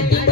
Thank you.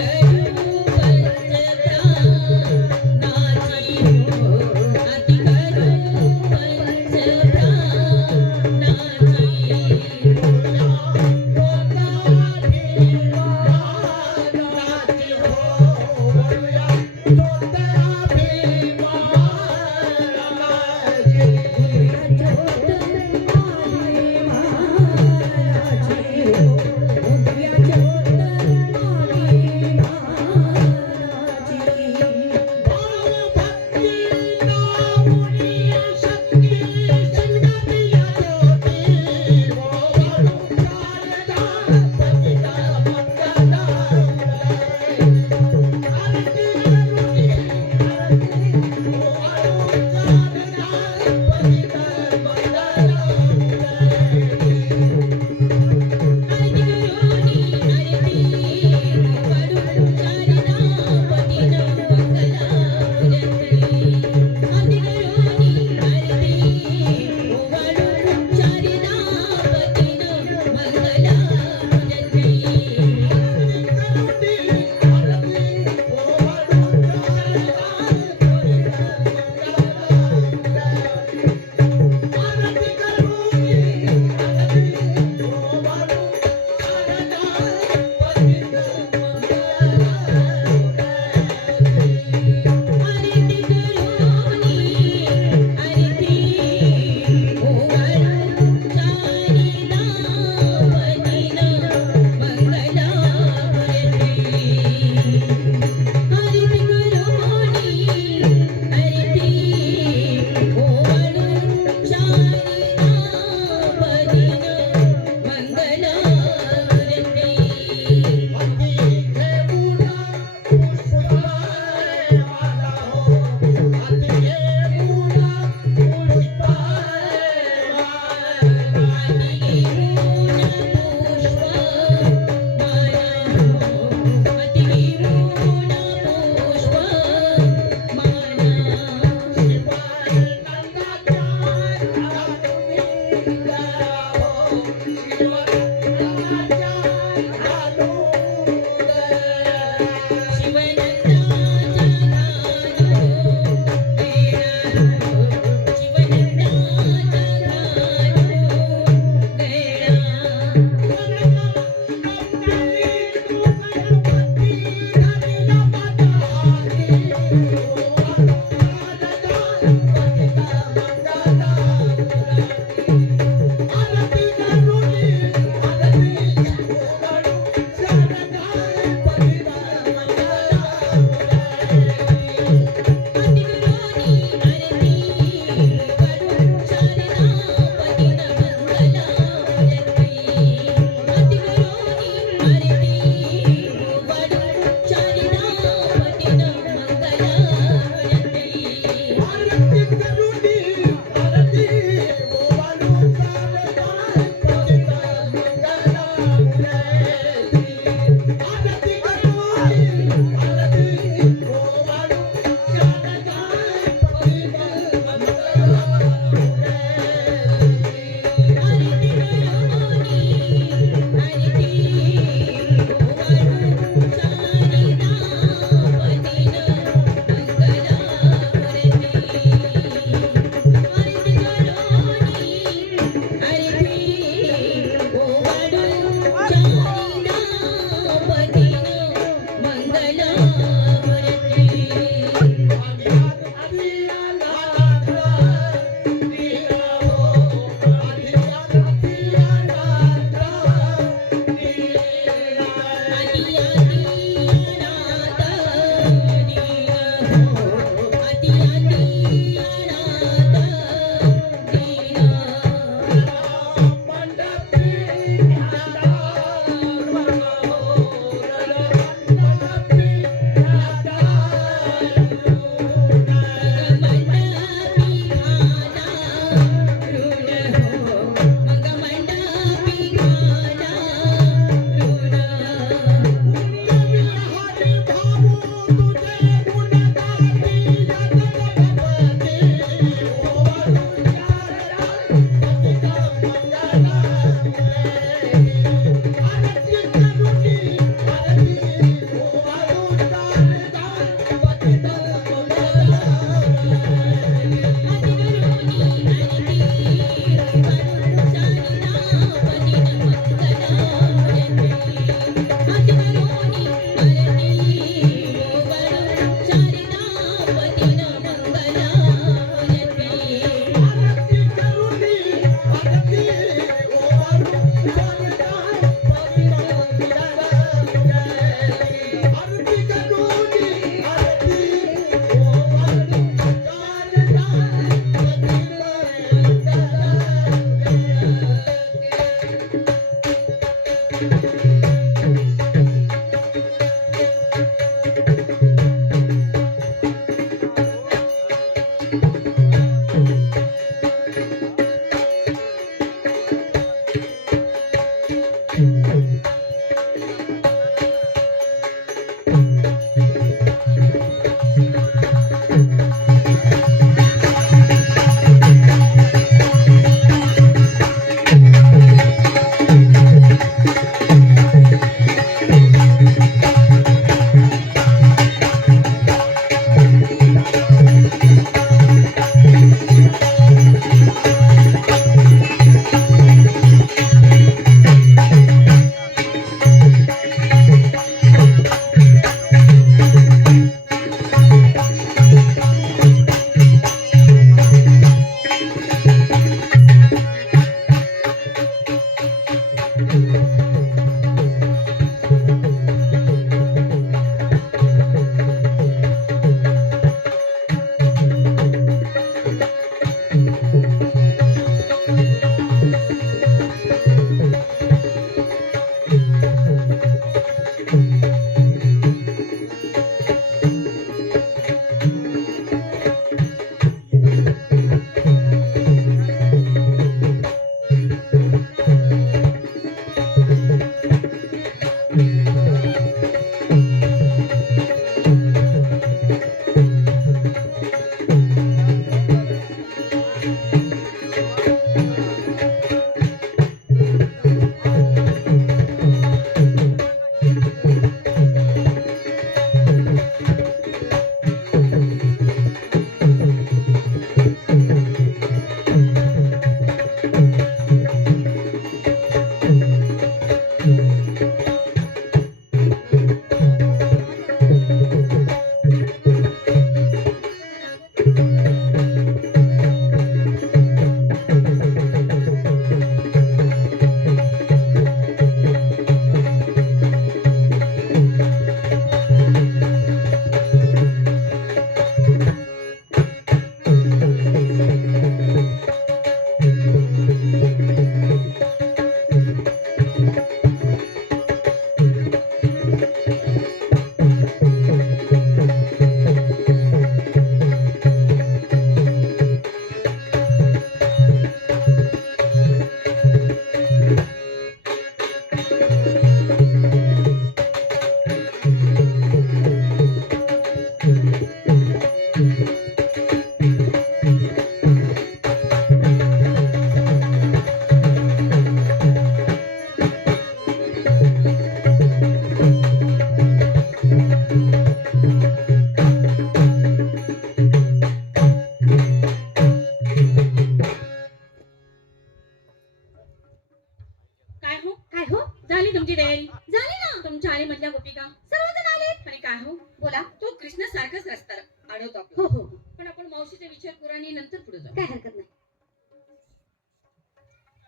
काय हो बोला. तो कृष्ण सारखाच रस्ता अडवतो हो आपला. हो पण आपण मावशीचा विचार करू आणि नंतर पुढे जाऊ. काय हरकत नाही.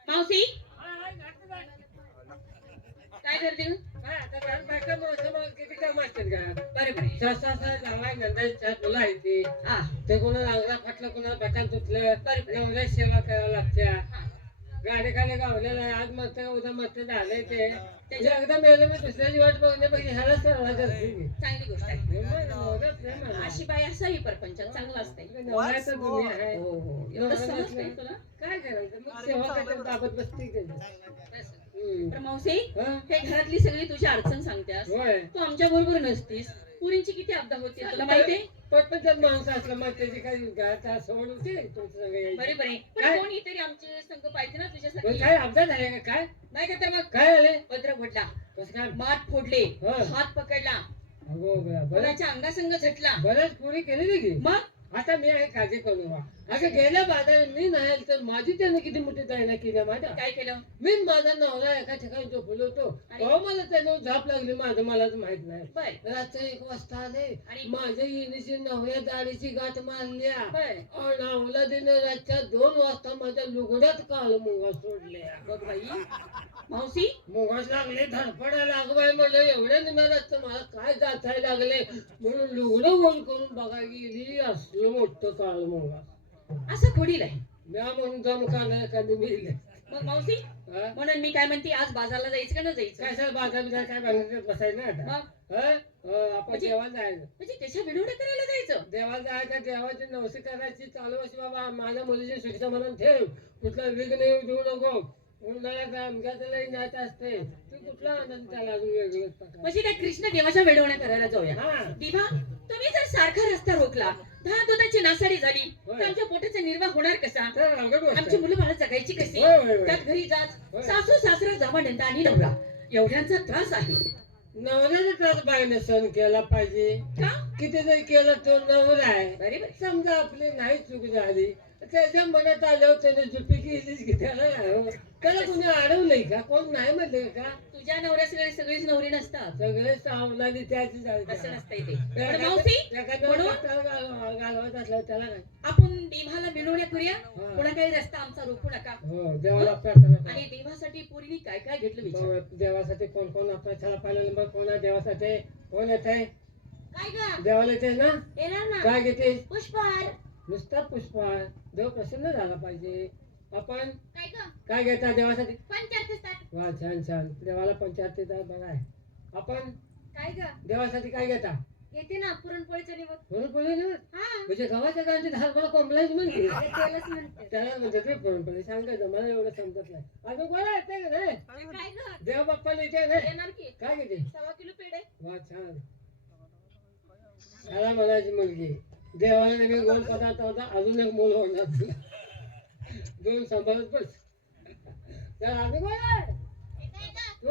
मावशी काय करते हो? किती काम असतात का बरोबर आहे. सहसा जावाय नंदाच्या मुलं आहे ती हा ते कोणाला अंगला फाटलं कोणाला बटान तुटलं बरोबर. नवऱ्या सेवा करायला लागत्या हा. गाडी खाली गावलेला आहे. आज मत उद्या मत झालंय ते त्याच्या एकदा मेलं मी दुसऱ्याची वाट बघण्यापेक्षा ह्याला सरला करते की. चांगली गोष्ट आहे. नवरा प्रेम आहे. अशी बाई असावी परपंचात चांगलं असते. नवऱ्याचं दुनिया आहे. हो हो एवढं समजतंय तुला. काय करायचं मग सेवा करते बाबत बसते तर मावशी होय हे घरातली सगळी तुझी अडचण सांगतेस. तू आमच्या बरोबर नसतीस. पुरींची किती अपदा होती तुला माहितीये. पटपट माणसं असलं मग त्याची काही गाता सवड होते तुमचं सगळं यायची. बरोबर आहे. पण काय? कोणीतरी आमचे संघ पाहिजे ना मग तुझ्यासाठी. काय अपघात झाले का काय नाही का तर मग काय झाले पत्र फोडला, कसं काय माठ फोडले, हो. हात पकडला, अगो बरं कोणाच्या अंगासंग झटला. बरंच पुरी केलेली की मग आता मी आहे काळजी करू नका. असं गेल्या बाजारात मी नाही तर माझी त्यानं किती मोठी दयना केल्या माझ्या काय केलं? मी माझा नवरा एका ठिकाणी झोपलो होतो तेव्हा मला त्यानं झाप लागली माझं मलाच माहित नाही बर रात्री 1 वाजता आले आणि माझ्या येणीची नवऱ्या दाढीची गाठ मारल्या बर नावला दिनं रातच्या 2 वाजता माझ्या लुगड्यात काळ मुंगा सोडल्या बघ बाई मावशी मुगास लागले धडपडा लागवाय म्हणलं एवढ्या निम्यात मला काय जाचायला लागले म्हणून लुगडं गोल करून बघा गेली असलं मोठं काळ मुंगा असं खोडील आहे. म्या म्हणून दम काढायला एखादी मिळले मग मावशी म्हणून मी काय म्हणते आज बाजारला जायचं का न जायचं? काय सर बाजार बिजार काय बांधत बसायचं नाही आता मग आपण म्हणजे- देवाला जायचं म्हणजे त्याच्या विनोड करायला जायचं. देवाला जायचं देवाची नवसी करायची चालू अशी बाबा माझ्या मुलीची सुखीचा म्हणून ठेव कुठला विघ्न येऊ देऊ नको उन्हाळ्यात आमच्यात लई नाच असते तू कुठला आनंद त्याला अजून वेगळंच प्रकार. म्हणजे त्या कृष्ण देवाच्या वेडवण्या करायला जाऊया. हा दिवा तुम्ही जर सारखा रस्ता रोखला, दहा दुधाची नासाडी झाली तर होय. आमच्या पोटाचा निर्वाह होणार कसा? तर अवघड गोष्ट आमची आहे. मुलं बाळं जगायची कशी? होय, होय, होय. त्यात घरी जात होय. सासू सासरा जावा नंदा आणि नवरा एवढ्यांचा त्रास आहे. नवऱ्याने त्रास बाईने सहन केला पाहिजे का? किती जरी केलं तो नवरा आहे बरोबर. समजा आपली नाही चूक झाली त्याच्या मनात आल्यावर त्याने जुपी केलीच की त्याला नाही हो. त्याला कोणी अडवलंय का कोण नाही म्हणले का तुझ्या नवऱ्यासगळे सगळीच नवरी नसतात. सगळे सावलानी त्याची असं नसतंय ते. पण एखाद्या- मावशी एखाद्याला म्हणून पट्टा घालवत असल्यावर त्याला काय आपण देवाला मिळवण्या करूया. हा. कोणा काही रस्ता आमचा रोखू नका. हो देवाला प्रार्थना करा. आणि देवासाठी पूर्वी काय काय घेतलं विचार. हो, देवासाठी कोण कोण आपल्या छाला पहिला नंबर कोण आहे देवासाठी कोण येत आहे काय ग देवाला येते ना येणार ना काय घेते पुष्पार नुसता पुष्पा देव प्रसन्न झाला पाहिजे आपण काय ग काय घेता देवासाठी पंचायत वा छान छान देवाला पंचायतीचा बघा आहे आपण काय ग देवासाठी काय घेता येते ना पुरणपोळीचं निवड. पुरणपोळी ना हा म्हणजे गव्हाच्या गांची धार मला कोंबलायची म्हणते त्यालाच म्हणते. त्याला म्हणते ते पुरणपोळी सांगायचं मला एवढं समजत नाही अजून कोणा येते का नाही काय ग देव बाप्पाला येते नाही येणार की काय घेते 1.25 किलो पेढे. वा छान त्याला म्हणायची मुलगी देवाला नेहमी गोल पदार्थ होता अजून एक मूल होणार तुला 2 सांभाळत बस त्याला अजून कोण आहे तू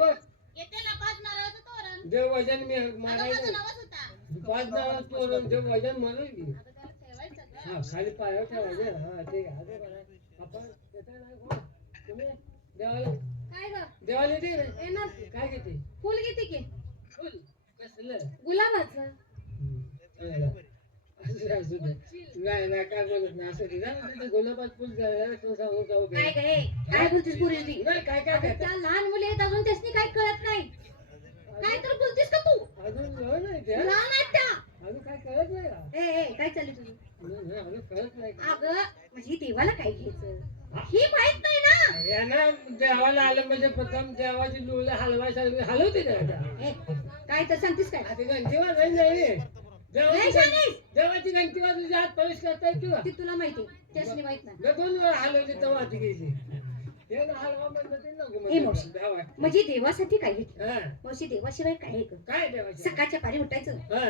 येते ना 5 नारळाचं तोरण. देव वजन मी मारायचं नवस होता. 5 नावात तोरण देव वजन मारेल की आता त्याला ठेवायचं ग. हा खाली पायावर ठेवायचे हा ठीक आहे अजून कोण आहे? आपण येते नाही कोण तुम्ही देवाला काय ग देवाला येते ना येणार काय घेते फुल घेते की फुल कसलं गुलाबाचं. असू दे नाही नाही काय बोलत नाही असं दे ना गुलाबात फुल झालं तो सांगू जाऊ दे. काय गे काय बोलतीस पुरी? नाही काय काय त्या करता लहान मुली आहेत अजून त्यासनी काय कळत नाही. काय तर बोलतीस का तू? अजून लहान आहे त्या लहान आहेत त्या. अजून काय कळत नाही का ए ए काय चालली तुझी? नाही, नाही, अजून कळत नाही का? अगं म्हणजे देवाला काय घ्यायचं ही माहित नाही ना. यांना देवाला आलं म्हणजे प्रथम देवाची डोळे हलवायसाठी हलवते ना आता. ए, काय तर सांगतीस काय? आता घंटी वाजवायची नाही नाही शाणेस. देवाची घंटी वाजली आत प्रवेश करता येतो ती तुला माहिती त्यासनी माहित नाही. मी 2 वेळा हलवली तेव्हा ती गेली ते हलवा म्हणलं ते नको ए, मावशी. देवा. म्हणजे देवासाठी काय घेतलं? हा, मावशी देवाशिवाय काय आहे ग? काय देवाची सकाळच्या पारी उठायचं, हा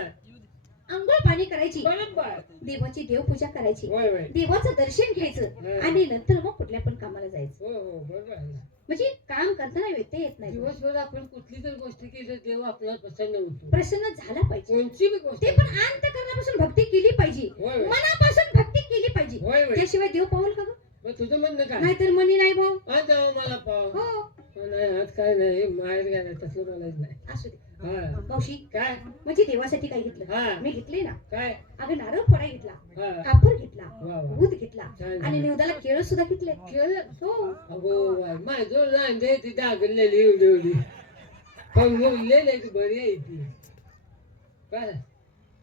अंघोळ पाणी करायची, बरोबर देवाची देवपूजा करायची, होय होय देवाचं दर्शन घ्यायचं हा. आणि नंतर मग कुठल्या पण कामाला जायचं. हो हो बरोबर आहे ना. म्हणजे काम करताना व्यत्यय येत नाही. दिवसभर आपण कुठली तर गोष्ट केली तर देव आपल्याला प्रसन्न होतो प्रसन्न झाला पाहिजे. कोणची बी गोष्ट ते पण अंतःकरणापासून भक्ती केली पाहिजे, होय होय मनापासून भक्ती केली पाहिजे. होय होय त्याशिवाय देव पावल का ग? मग तुझं म्हणणं काय नाहीतर मनी नाही भाऊ. आज जाऊ मला पाव हो नाही आज काय नाही माहेर गेला तसं बोलायचं नाही असू दे. हा. मावशी काय म्हणजे देवासाठी काय घेतलं हा मी घेतले ना काय अगं नारळ फोडा घेतला हा कापूर घेतला वा वा दूध घेतला छान आणि निवदाला केळ सुद्धा घेतले केलं हो अगो माझं लांडे ती दागलेली एवढी एवढी पण मुरलेली ती बरी आहे ती काय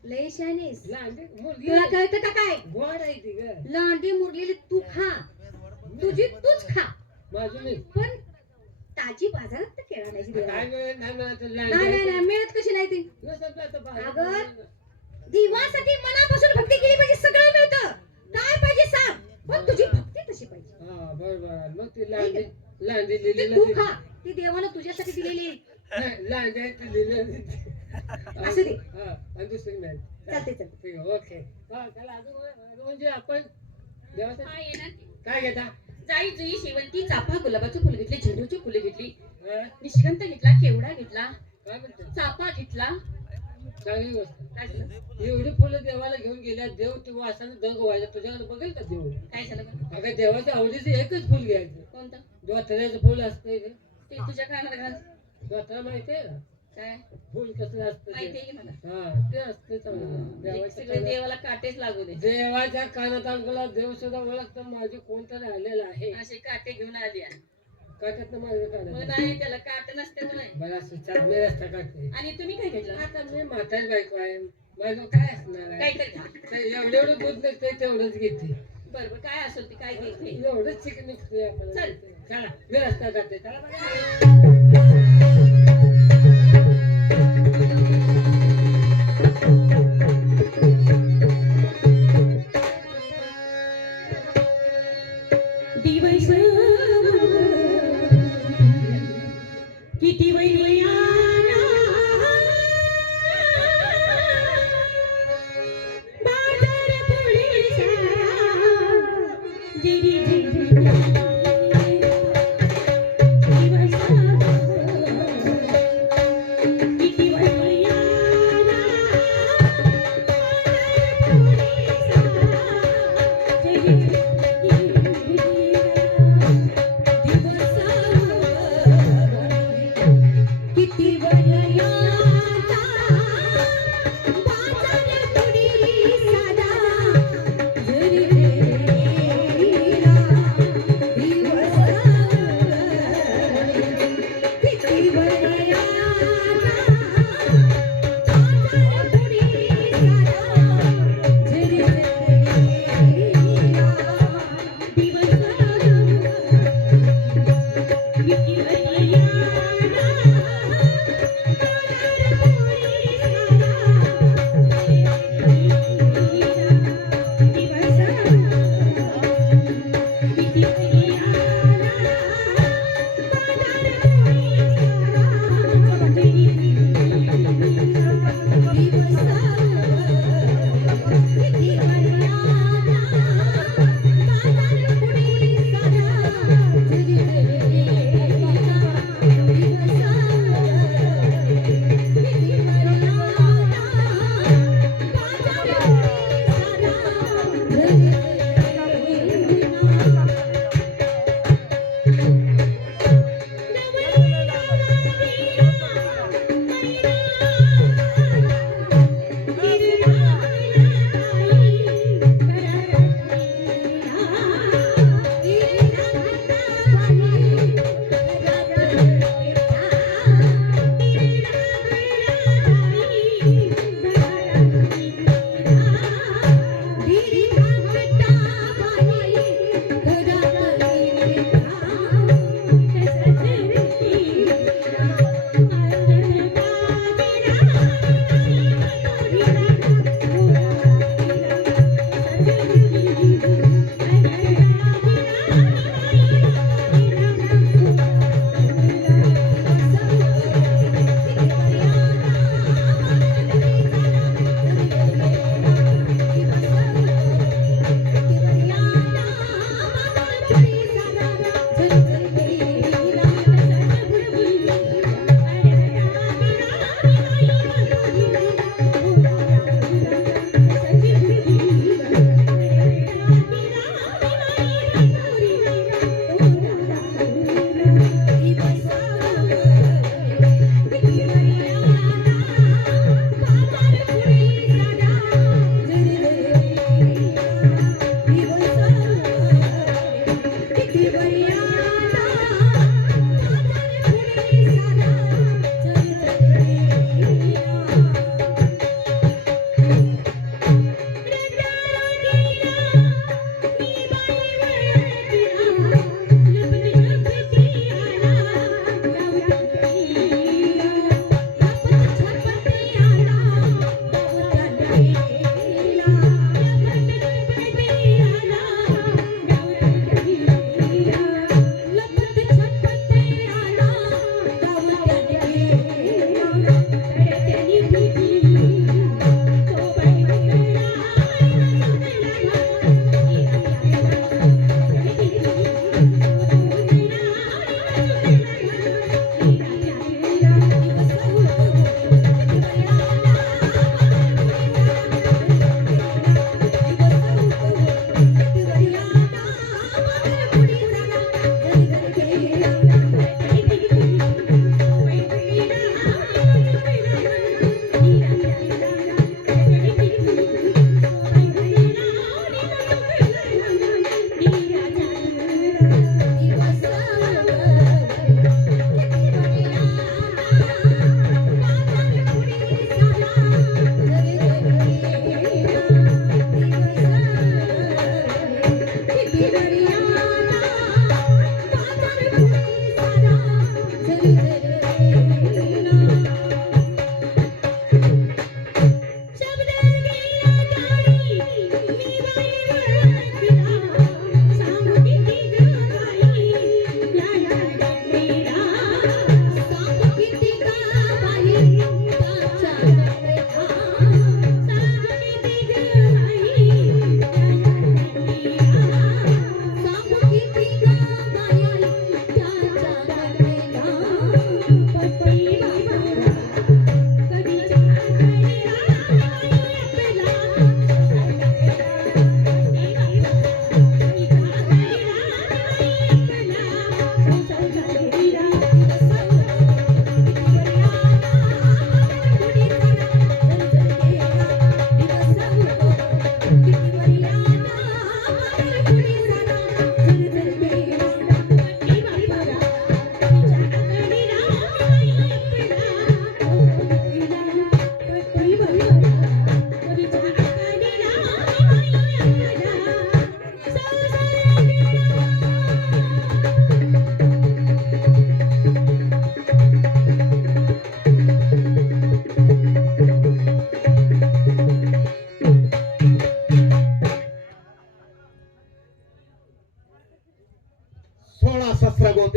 लय शानेस लांडे मुरली तुला कळतं का काय गोड आहे ती ग लांडी मुरलेली तू खा तुझी तूच खा माझं मी पण ताजी बाजारात तर केळा नाही देवाला. काय मिळत नाही मिळत नाही नाही नाही मिळत कशी नाही ती नसलं आता बाहेर अगं, देवासाठी मनापासून भक्ती केली पाहिजे सगळं मिळतं काय पाहिजे सांग पण तुझी भक्ती तशी पाहिजे हा बरोबर मग ती लांडी लांडी ती लिहिलेली तू खा ती देवानं तुझ्यासाठी दिलेली लांडी आहे ती लिहिलेली असू दे. हा आणि दुसरी नाही चालते चालते ठीक आहे ओके हा त्याला अजून म्हणजे आपण देवासाठी हा, येणार की. काय घेता जाई जुई शेवंती चाफा गुलाबाचं फुल घेतले झेंडूची फुले घेतली हा? निष्कंठ घेतला केवडा घेतला काय म्हणते चाफा घेतला चांगली गोष्ट काय झालं एवढी फुलं देवाला घेऊन गेल्या देव ते वासाने दंग व्हायला तुझ्याकडे बघेल का देव काय झालं गं? अगं देवाच्या आवडीचं एकच फुल घ्यायचं कोणतं धोत्र्याचं फुल असतंय ते ते तुझ्या कानात घाल धोत्रा माहितीये ना काय फुल कसं असतं ते? माहिती आहे की मला हा ते असतं चांगलं म्हणजे देवाच्या सगळे कानात- देवाला काटेच लागू दे देवाच्या कानात अंगला देव सुद्धा ओळखतो माझे कोणतरी आलेलं आहे असे काटे घेऊन आली आहे. काटात माझं मग काढत नाही त्याला काट नसते म्हणून मला सुचात मी रस्ता काढते आणि तुम्ही काय घेतलं आता मी म्हातारी बायको आहे माझं काय असणार आहे काहीतरी घ्या. ते एवढं एवढं दूध निघतंय तेवढंच घेते बरोबर काय असेल ते काय घ्यायचं एवढंच चिकन निघतंय आपल्याला चल. चला मी रस्ता काढते चला बघा. दिवस किती वैयाना बाजार थोडीसा जिरी जिरी दिवस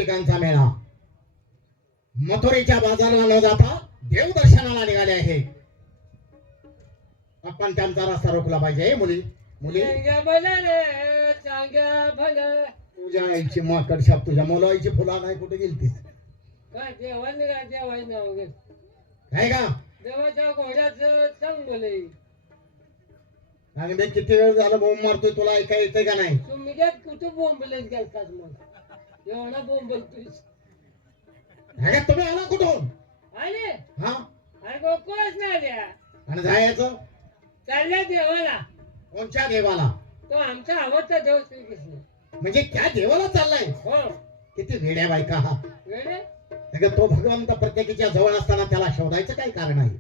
भाविकांचा मेळा मथुरेच्या बाजाराला न जाता देवदर्शनाला निघाले आहे. आपण त्यांचा रस्ता रोखला पाहिजे. मुली मुली चांग्या भला रे चांग्या भला. तुझ्या आईची माकड शाप, तुझ्या मुलाईची फुला नाही कुठे गेलतीस काय देवाने काय देवाई नाव घेत काय का? देवाच्या घोड्याचं चांग बोले. आणि मी किती वेळ झाला बोंब मारतोय, तुला ऐकाय येतंय का नाही? तुम्ही काय कुठं बोंबलेच गेलतात मग एवढा बोंबलतोस. अगं तुम्ही आला कुठून? आले हा आणि गोकुळच नाही आल्या. आणि जायचं चालल्या देवाला. कोणत्या देवाला? तो आमचा आवडता देव श्रीकृष्ण. म्हणजे त्या देवाला चाललाय? हो किती वेड्या बायका हा. वेळे अगं तो भगवंत प्रत्येकीच्या जवळ असताना त्याला शोधायचं काय कारण आहे?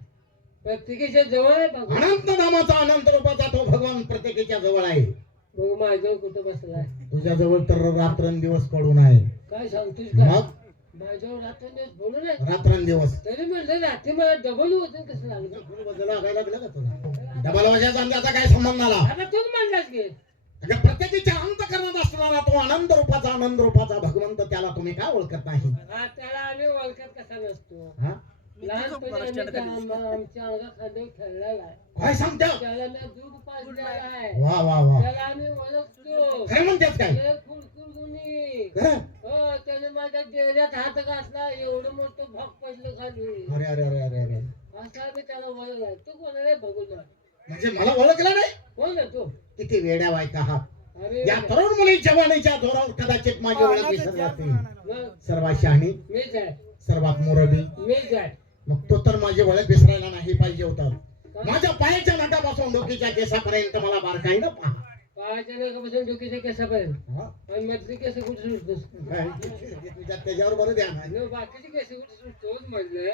प्रत्येकीच्या जवळ आहे बघ. अनंत नामाचा अनंत रूपाचा तो भगवान प्रत्येकीच्या जवळ आहे. बघ माझ्याजवळ कुठं बसलाय. तुझ्या जवळ तर रात्रंदिवस पडून आहे. काय सांगतोस का? मग माझ्यावर रात्रंदिवस बोलू नये. रात्रंदिवस तरी म्हणलं रात्री मला डबल वजन कसं लागलं. लागायला लागलं का तुला? डबल वाजाचा आणि त्याचा काय संबंध आला? आता तूच म्हणलास की अगं प्रत्येकीच्या अंतःकरणात असणारा तो आनंद रूपाचा भगवंत, त्याला तुम्ही का ओळखत नाही? हा त्याला आम्ही ओळखत कसा नसतो. हा? लहानपणी आमच्या अंगाखांद्यावर खेळलेला आहे. काय सांगतो? त्याला मी दूध पाजलेला आहे. वा वा वा. त्याला आम्ही ओळखतो. खरं म्हणतेस काय? ते कुरकुरगुणी. हं? हो त्याने माझ्या डेऱ्यात हात घातला. एवढं मोठं भाग पडलं खाली. अरे अरे अरे अरे अरे. असा आम्ही त्याला ओळखला. तू कोणाला बघून म्हणजे मला ओळखलं नाही? हो ना तू. किती वेड्या बायका हा. अरे या तरुण मुली जवानीच्या जोरावर कदाचित माझी ओळख विसरत जातील. मग सर्वात शहाणी, मीच आहे. सर्वात मुरबी. मीच आहे. मग तो तर माझी ओळख विसरायला नाही पाहिजे होता. माझ्या पायाच्या नटापासून डोकीच्या केसापर्यंत मला बारकाईनं पहा. पायाच्या नखापासून डोक्याच्या केसापर्यंत. हा? आणि मधली केस कुठे सुटतोस. काय? तुझ्या त्याच्यावर बरं ध्यान आहे. आणि बाकीची केस कुठे सुटतोस म्हणलं.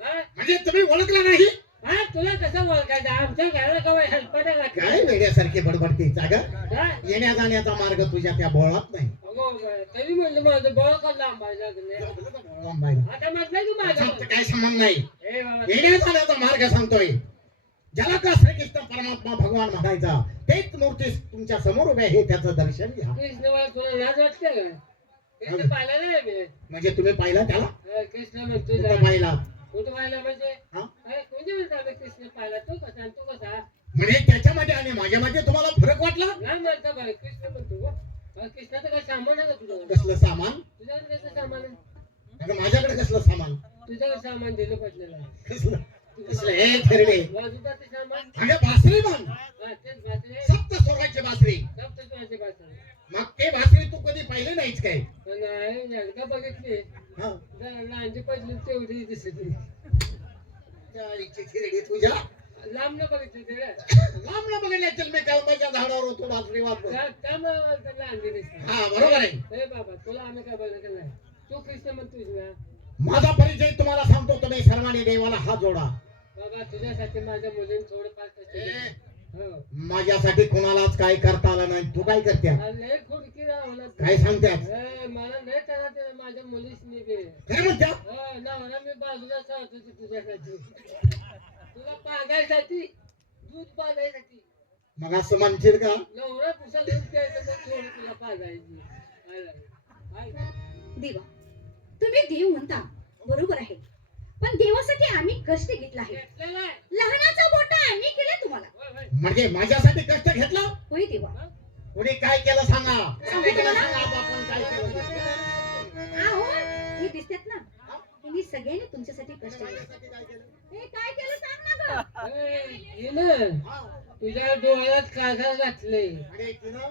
हा? म्हणजे तुम्ही ओळखला नाही? हा तुला कसं ओळखायचं. आमच्या घराला कवा हेल्पडा काय वेड्यासारखी बडबडती जागा. काय येण्या जाण्याचा मार्ग तुझ्या त्या बोळात नाही. अगो तरी म्हणलं माझं बळ का लांबायला लागले. बोळांबाईला. आता म्हटलं की माझं आमचा काय संबंध नाही. ए बाबा येण्या जाण्याचा मार्ग सांगतोय. ज्याला का श्रीकृष्ण परमात्मा भगवान म्हणायचा, तेच मूर्ती तुमच्या समोर उभे आहे, त्याचं दर्शन घ्या. कृष्ण मला तुला लाज वाटते का? कृष्ण पाहिला नाही मी. म्हणजे तुम्ही पाहिला त्याला? कृष्ण म्हणतो कुठं पाहिला? कुठं पाहिला म्हणजे हा? कोणी म्हणतो आम्ही कृष्ण पाहिला. तो कसा आणि तो कसा. म्हणजे त्याच्यामध्ये आणि माझ्यामध्ये तुम्हाला फरक वाटला? नाही म्हणता बाई कृष्ण म्हणतो गं. कृष्णाचं काय सामान आहे का तुझं? कसलं सामान? तुझ्याकडे कसं सामान आहे? अगं माझ्याकडे कसलं सामान? तुझ्याकडे सामान दिलं पडलेलं आहे. कसलं कसलं? हे थेरडे. वाजवतात ते सामान. अगं बासरी मान, हा तेच बासरी. सप्त स्वराची बासरी. सप्तस्वराची बासरी. मग ते बासरी तू कधी पाहिली नाहीच काय? पण नाही एकदा बघितली. हा? लांजी पडली तेवढी दिसत. गाडीची थेरडी तुझ्या. लांब न बघितली ते रे. लांब ना बघितल्या चल, मी कळंबाच्या झाडावर होतो बासरी वाजवत. त्यामुळे त्याला लांजी दिसते. हा बरोबर आहे. ए बाबा तुला आम्ही काय बघितलं नाही. तू कृष्ण म्हणतोस ना. माझा परिचय तुम्हाला सांगतो, तुम्ही सर्वांनी देवाला हात जोडा. बाबा तुझ्यासाठी माझ्या मुलीने थोडं फार कष्ट ए, केले. हो. माझ्यासाठी कोणालाच काय करता आलं नाही. तू काय करते? लय खुडकी राहणार. काय सांगतेस? मला नाही त्याला ते माझ्या मुलीच मी बे. काय म्हणत्या? हो नवरा मी बाजूला सांगत होती तुझ्यासाठी. तुला पागायसाठी दूध पागायसाठी. मग असं म्हणशील का? नवरा पुसा दूध प्यायचं तर थोडं तुला पागायची. देवा, तुम्ही देव म्हणता बरोबर आहे, पण देवासाठी आम्ही कष्ट घेतला आहे. घेतलेलं आहे. लहानाचा मोठा आम्ही केलं तुम्हाला. होय, होय. म्हणजे माझ्यासाठी कष्ट घेतला? होय देवा. कोणी काय केलं सांगा. सांगू तुम्हाला? सांगा आपण काय केलं. आहो हे दिसतात ना, तुम्ही सगळ्यांनी तुमच्यासाठी कष्ट केले. हे काय केलं सांग ना ग. हे ना तुझ्या डोळ्यात काजळ घातले. आणि तिनं?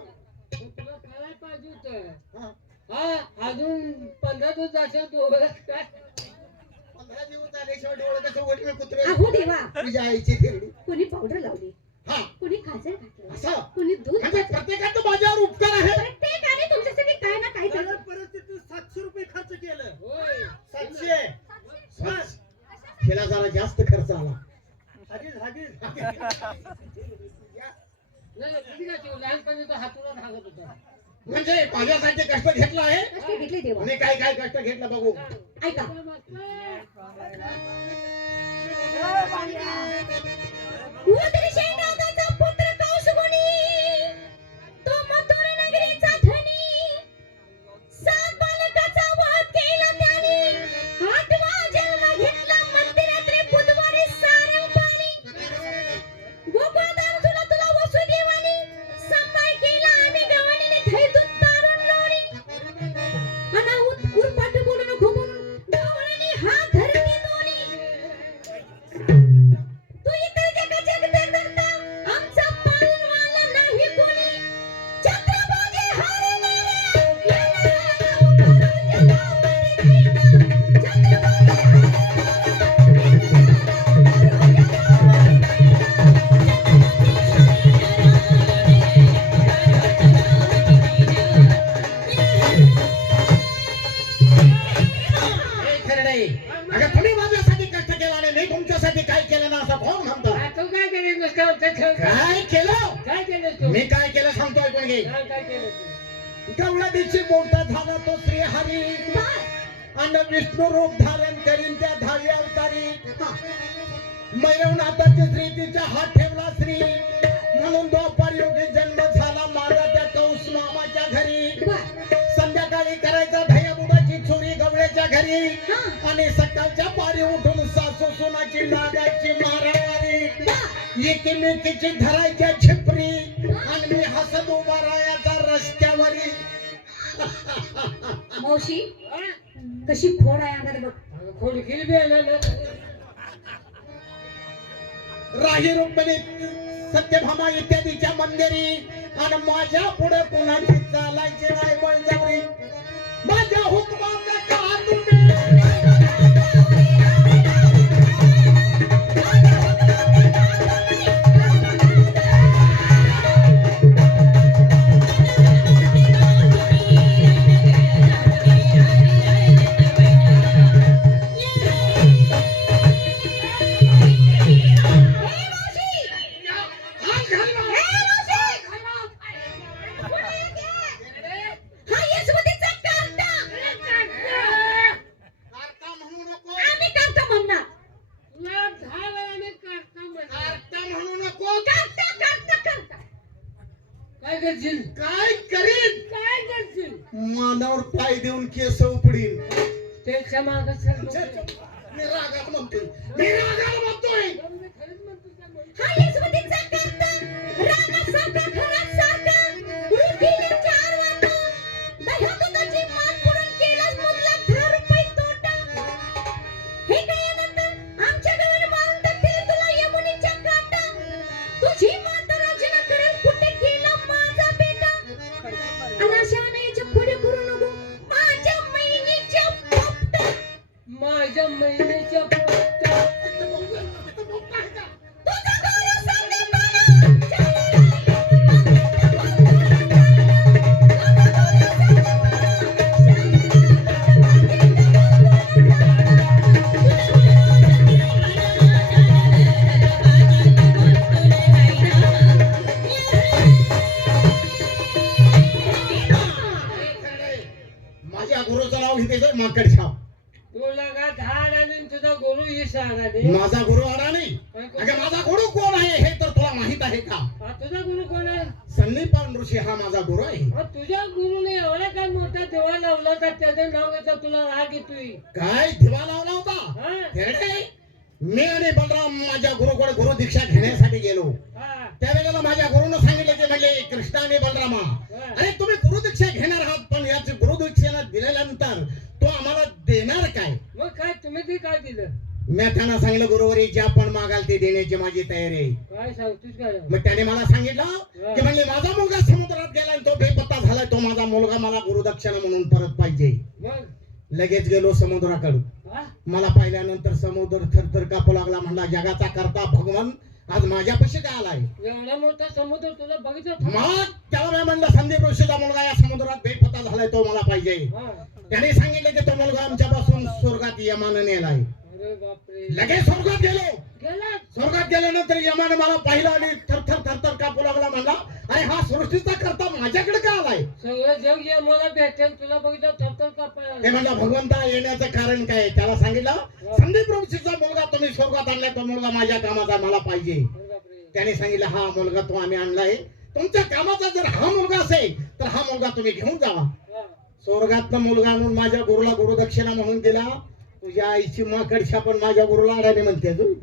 तुला करायला पाहिजे होतं. हा. हा अजून 15 दिवस जायचं डोळ्यात काय. 15 दिवस झाल्याशिवाय डोळे कसं उघडले कुत्रे? अहो देवा, तुझ्या आईची थेरडी. कोणी पावडर लावली, हा कोणी खाजर घातलं, असं कोणी दूध म्हणजे घातलं. प्रत्येकाचं माझ्यावर उपकार आहे. प्रत्येकाने तुमच्यासाठी काय ना काय केलं. परिस्थितीत 700 रुपये खर्च केलं. होय 700. तिला जरा जास्त खर्च आला. हागीज नाही किती काय ठेवलं? लहानपणी तो हातून भागत होता. म्हणजे माझ्यासाठी कष्ट घेतला आहे. कष्ट घेतले देवा. आणि काय काय कष्ट घेतलं बघू. ऐका, उदरी शेंडाचा पुत्र कौसुगुणी, तो मथुर नगरीचा धनी, 7 बालकाचा वाहत आता आमच्या ठेव काय केलं काय केलं तू मी काय केलं सांगतो ऐकून घे काय केलं तू गवळा दिवशी मोठा झाला तो श्री हरी आणि विष्णू रूप धारण करीन त्या 10व्या अवतारी मैरवनाथाची श्री तिचा हात ठेवला श्री म्हणून द्वापार योगी जन्म झाला माझा त्या कंस मामाच्या घरी संध्याकाळी करायचा दह्याबुडाची चोरी गवळ्याच्या घरी आणि सकाळच्या पारी उठून सासू सोनाची लागायची मारामारी एकीमेकीची धरायच्या छिपरी आणि मी हसत उभा राहायचा रस्त्यावरी मावशी कशी खोड आहे अंगात बघ खोडखील बी आहे ना राही रुक्मिणी सत्यभामा इत्यादीच्या मंदिरी आणि माझ्या पुढे कोणाची चालायची नाही बळजबरी माझ्या हुकमाचा का तुम्ही काय करशील काय करीन काय करशील मानावर पाय देऊन केस उपडीन त्याच्या मागं सर मी रागात म्हणतोय मी रागात म्हणतोय हा यशवंतीचा करता रागासारखा खरासारखा रुपीने 4 वाटा दह्यादुधाची मान पुरण केलास मुदला 10 रुपये तोटा हे काय आनंद आमच्या गावाने बांधून टाकतील तुला यमुनेच्या काटा तुझी माता राजना करेल कुठे गेला माझा बेटा अनाशा आणायच्या पुढे करू नको माझ्या महिन्याच्या पोपटा माझ्या महिन्याच्या पोटात तुझा गौरव सांगते मला माझ्या गुरुचं नाव घेते माकड छाप तुला का धाड आणि तुझा गुरु ईशा आला माझा गुरु आला नाही अगं माझा गुरु कोण आहे हे तर तुला माहित आहे का तुझा गुरु कोण आहे संदीपान ऋषी हा माझा गुरु आहे तुझ्या गुरुने एवढा काय मोठा देवा लावला तर त्याचं नाव घेता तुला राग येतोय काय दिवा लावला होता हा? हेडे, मी आणि बलराम माझ्या गुरुकडे गुरु दीक्षा घेण्यासाठी गेलो हा. त्यावेळेला माझ्या गुरुनं सांगितलं की म्हणजे कृष्णा आणि बलरामा अरे तुम्ही गुरु दीक्षा घेणार आहात पण याची गुरु दीक्षेला दिल्यानंतर तो आम्हाला देणार काय मग काय तुम्ही ते काय दिलं मी त्यांना सांगितलं गुरुवारी जे आपण मागाल ते देण्याची माझी तयारी आहे काय सांगतोस काय मग त्याने मला सांगितलं की म्हणजे माझा मुलगा समुद्रात गेलाय तो बेपत्ता झालाय तो माझा मुलगा मला गुरुदक्षिणा म्हणून परत पाहिजे मग लगेच गेलो समुद्राकडे हा? मला पाहिल्यानंतर समुद्र थरथर कापू लागला म्हणला जगाचा करता भगवान आज माझ्यापाशी काय आलाय एवढा मोठा समुद्र तुला बघितलं होतं? मग त्याला मी म्हणलं संदीप ऋषीचा मुलगा या समुद्रात बेपत्ता झालाय तो मला पाहिजे हा. त्याने सांगितलं की तो मुलगा आमच्यापासून स्वर्गात यमानं नेलाय अरे बापरे लगेच स्वर्गात गेलो गेला स्वर्गात गेल्यानंतर यमाने मला पाहिलं आणि थरथर थरथर कापू लागला म्हणला अरे हा सृष्टीचा करता माझ्याकडे का आलाय सगळं जग ये मला भेटेल तुला बघितलं थरथर कापायला ते म्हणला भगवंता येण्याचं कारण काय त्याला सांगितलं संदीप ऋषीचा मुलगा तुम्ही स्वर्गात आणलाय तो मुलगा माझ्या कामाचा मला पाहिजे अरे बापरे त्याने सांगितलं हा मुलगा तो आम्ही आणलाय तुमच्या कामाचा जर हा मुलगा असेल तर हा मुलगा तुम्ही घेऊन जावा हा. स्वर्गातनं मुलगा आणून माझ्या गुरुला गुरुदक्षिणा म्हणून दिला तुझ्या आईची माकडशा पण माझ्या गुरुला अडाणी म्हणते तू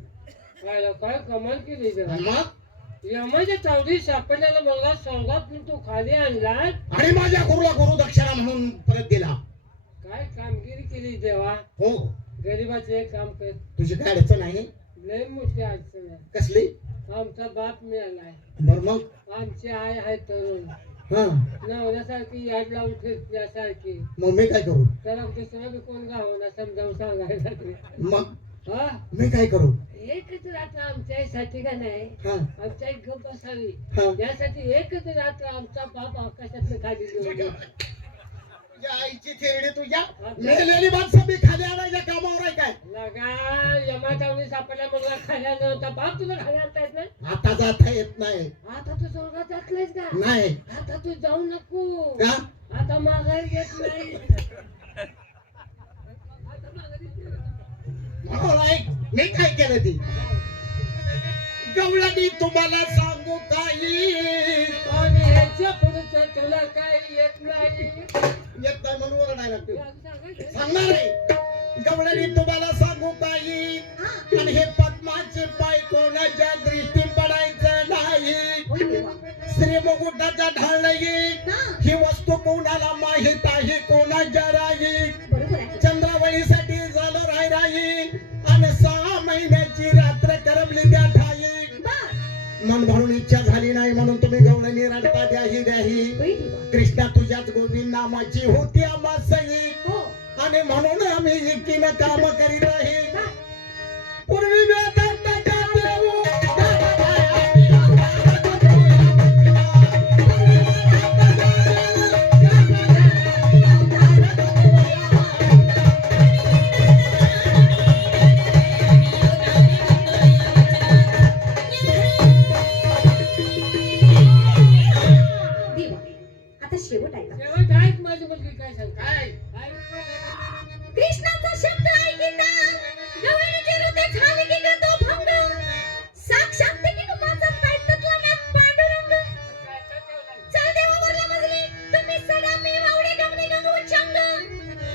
काय कमाल केली जरा. आणि मग यमाच्या चावडी सापडलेला मुलगा स्वर्गात तू खाली आणला आणि माझ्या गुरुला गुरुदक्षिणा म्हणून परत दिला काय कामगिरी केली देवा हो गरीबाचे काम कर तुझी काय अडचण आहे लय मोठी अडचण आहे कसली आमचा बाप मिळालाय बर मग आमची आई आहे तरुण हा नवऱ्यासारखी याद लावून फिरण्यासारखी मग मी काय करू त्याला दुसरा बी कोण गावना समजावून सांगायला मग हा मी काय करू एकच रात्र आमच्यासाठी का नाही हा आमच्या एक गप बसावी हा यासाठी एकच रात्र आमचा बाप आकाशात खाली घेऊन गेला. तुझ्या आईची थेरडी तुझ्या मेलेली माणसं मी खाली आणायच्या कामावर आहे काय? लगा यमातावणी सापडल्या मुलगा खाल्या नव्हता बाप तुला खाल्या आणता येत नाही आता जाता येत नाही. आता तू स्वर्गात जातलायस का नाही आता तू जाऊ नको का? आता माघारी येत नाही म्हणून ऐक मी काय केलं ती गवळणी तुम्हाला सांगू काही आणि ह्याच्या पुढचं तुला काही येत नाही येत नाही म्हणून ओरडायला लागतो. सांगायचं. सांगणार आहे गवळणी तुम्हाला सांगू काही आणि हे पद्माचे पाय कोणाच्या दृष्टी पडायचं नाही. श्री मुकुटाचा ढाळ नाही ही वस्तू कोणाला माहित आहे कोणाच्या राही. बरोबर आहे. चंद्रावळीसाठी झालं राही आणि 6 महिन्याची रात्र करमली त्या ठाई. मन भरून इच्छा झाली नाही म्हणून तुम्ही गवळणी रडता द्याही द्याही. कृष्णा तुझ्याच गोविंद नामाची होती आम्हासही हो. आणि म्हणून आम्ही एकीनं काम करीत राही. पूर्वी वेदांताच्या देऊ देवा, आता शेवट आहे का? शेवट ऐक माझी मुलगी काय सांग काय कृष्णाचा शब्द ऐकिता गवळणीचे हृदय झाले की गतो भंग. साक्षात की माझा पाय तत्वज्ञान पांडुरंग. चल देवावरला मजली तुम्ही सदा मी वावडे गवणे गंगू चंग.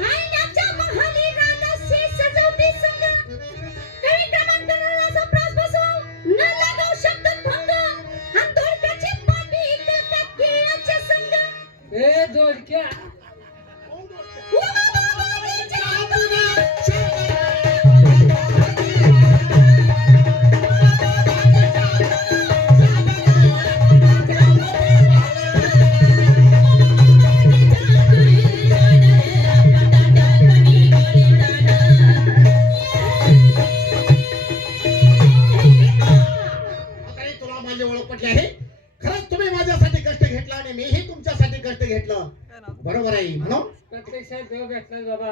आईण्याच्या महाली राधाशी सजवते संग. कवी क्रमांक नराचा प्रास बसव न लागाव शब्द भंग. आणि दोडक्याची पाठी करतात केळाच्या संग. हे दोडक्या आता तुला माझी ओळख पटली आहे. खरंच तुम्ही माझ्यासाठी कष्ट घेतला आणि मीही तुमच्यासाठी कष्ट घेतलं. बरोबर आहे म्हणून प्रत्यक्षात देव भेटला बाबा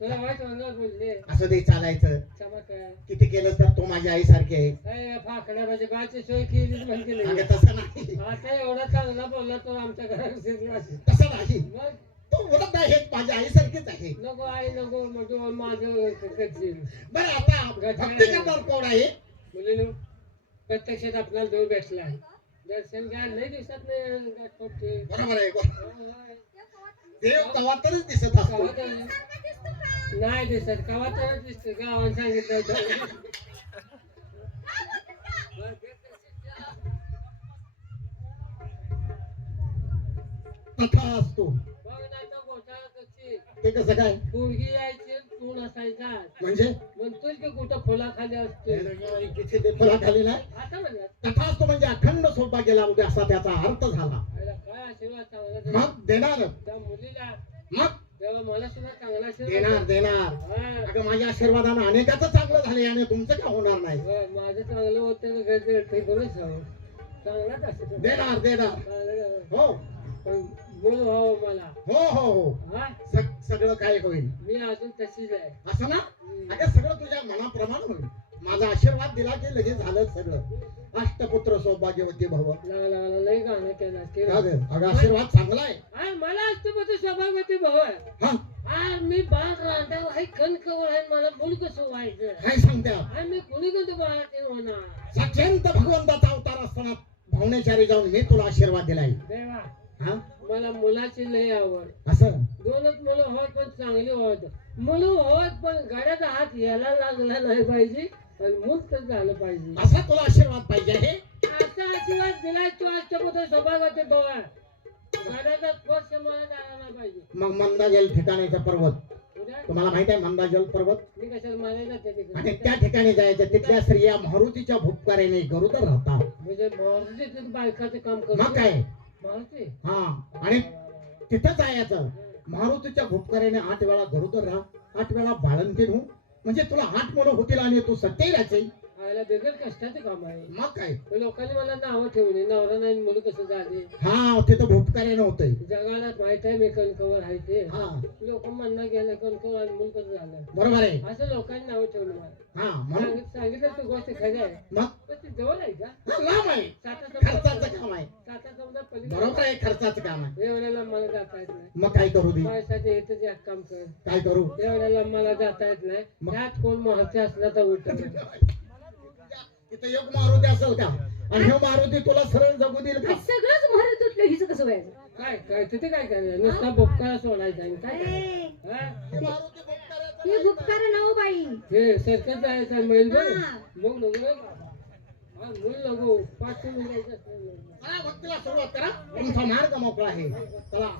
तुला वाईट अंगावर बोलले असं ते चालायचं. क्षमा कर किती केलं तर तू माझी आई सारखी आहे. काय फाकड्या म्हणजे बाची सोय केलीच म्हणते अगं नाही तसं नाही आता एवढा चांगला बोलला तो आमच्या घरात शिरला असेल. तसं नाही. मग तू बोलत आहे माझ्या आई सारखीच आहे. नको आई नको मोठं माझं करशील बरं आता भक्ती करणार कोण आहे? मुलीनो प्रत्यक्षात आपल्याला देव भेटला आहे दर्शन घ्या लई दिवसात नाही बरोबर आहे. देव कवा तरच दिसत असतो. नाही दिसत कवा तरच दिसत गावात सांगितलं होतं. कथा असतो बघ नाही तर घोटाळा करशील. ते कसं काय पोरगी यायची तू नसायचा म्हणजे म्हणतोय की कुठं खोलाखाली असतो किती ते फळाखाली नाही. आता म्हणा कथा असतो म्हणजे अखंड सौभाग्याला उद्या असा त्याचा अर्थ झाला. काय आशीर्वाद चांगला दिला. मग देणार त्या मुलीला मग तेव्हा मला सुद्धा चांगला देणार आशीर्वाद देणार. हा. अगं माझ्या आशीर्वादानं अनेकाचं चांगलं झाले आणि तुमचं का होणार नाही. हो, माझं चांगलं होतं तर घरचे ते करूच हवं चांगलाच असं देणार देणार. हो पण बोल हो मला हो हो हो हा सगळं काय होईल मी अजून तशीच आहे असं ना. अगं सगळं तुझ्या मनाप्रमाणे होईल. माझा आशीर्वाद दिला की लगेच झालं सगळं. अष्टपुत्र सौभाग्यवती भव. लागला लई गाणं केलं ते अगं आशीर्वाद चांगला आहे. आणि मला असतं पण स्वभावती भाऊ आहे हा आज मी बाळ रांधाव आहे कणकवळ आहे मला मुल कसं व्हायचं काय सांगते आणि मी कुणी कोणतं बाळाचे होणार साक्षांत भगवंताचा अवतार असताना भावनेचारी जाऊन मी तुला आशीर्वाद दिलाय. देवा हा मला मुलाची लई आवड असं दोनच मुलं होत पण चांगली होत मुलं होत पण गाड्याचा हात यायला लागला नाही पाहिजे आणि मूल तर झालं पाहिजे असा तुला आशीर्वाद पाहिजे आहे. असा आशीर्वाद दिलाय तू अष्टपत्र सभागती बाबा गाड्याचा स्पर्श मला झाला नाही पाहिजे मग मंदाजल ठिकाणीचा पर्वत उद्या तुम्हाला माहित आहे मंदाजल पर्वत. मी कशाला मारायला त्या आणि तिकडे त्या ठिकाणी जायचं तिथल्या स्त्रिया मारुतीच्या भूपकाराने गरुदर राहतात. म्हणजे मारुतीचं बायकाचं काम मग करतो काय मारुती हा आणि तिथं जायचं मारुतीच्या भूपकाराने 8 वेळा गरुदर राहा 8 वेळा बाळंतीण हो म्हणजे तुला 8 मुलं होतील आणि तू 70 राहायचे. आयला बेगर कष्टाचं काम आहे. मग काय लोकांनी मला नावं ठेवली, नवरा नाही मुलं कसं झाले. हा ते तर भूपकार्य नव्हतं. जगाला माहित आहे मी कणकवर आहे ते. हा लोक म्हणणं गेलं कणकवर आणि मुलं कसं झालं बरोबर आहे. असं लोकांनी नावं ठेवली मला. हा म्हणून सांगितलं तू गोष्ट खरी आहे. मग पण ती जवळ आहे का? हा, लांब आहे. साता खर्चाचं काम आहे. समजा पलीकडे बरोबर आहे, खर्चाचं काम आहे. एवढ्याला मला जाता येत नाही. मग काय करू दे, पैशाचे येतच एक काम कर. काय करू. एवढ्याला मला जाता येत नाही. त्यात कोण महत्व असला तर उलट इथं एक मारुती असेल का, आणि हे मारुती तुला सरळ जगू देईल का. सगळंच महाराज तुटलं हिचं कसं व्हायचं काय काय तिथे काय करणार नुसता बोपकारा सोडायचा आणि काय करायचं? ए, हा? हे मारुती भूपकार्याचं हे नाही. भुपकार नाव बाई हे सरकत जायचं मैल हा. मग नको रे बाबा. हा, मूल नको 500 मुलायचं असलं. चला भक्तीला सुरुवात करा, तुमचा मार्ग मोकळा आहे. चला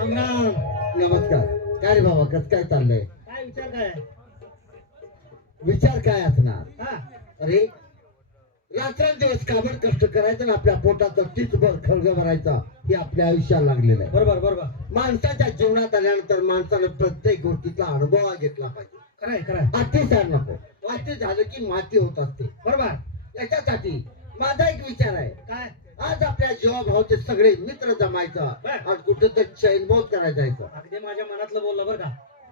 राम राम. नमस्कार. काय रे बाबा, कसं काय चाललंय? काय विचार काय? विचार काय असणार? हा अरे रात्रंदिवस काबड कष्ट करायचं ना आपल्या पोटाचं टीचभर खळग भरायचा हे आपल्या आयुष्याला लागलेलं आहे. बरोबर बरोबर. माणसाच्या जीवनात आल्यानंतर माणसानं प्रत्येक गोष्टीचा अनुभव घेतला पाहिजे. खरंय खरंय. अतिसार नको. अति झालं की माती होत असते. बरोबर. याच्यासाठी माझा एक विचार आहे. काय? आज आपल्या जीवाभावचे सगळे मित्र जमायचं बर. आज कुठं तर चैनमोज करायला जायचं. अगदी माझ्या मनातलं बोललं बरं का.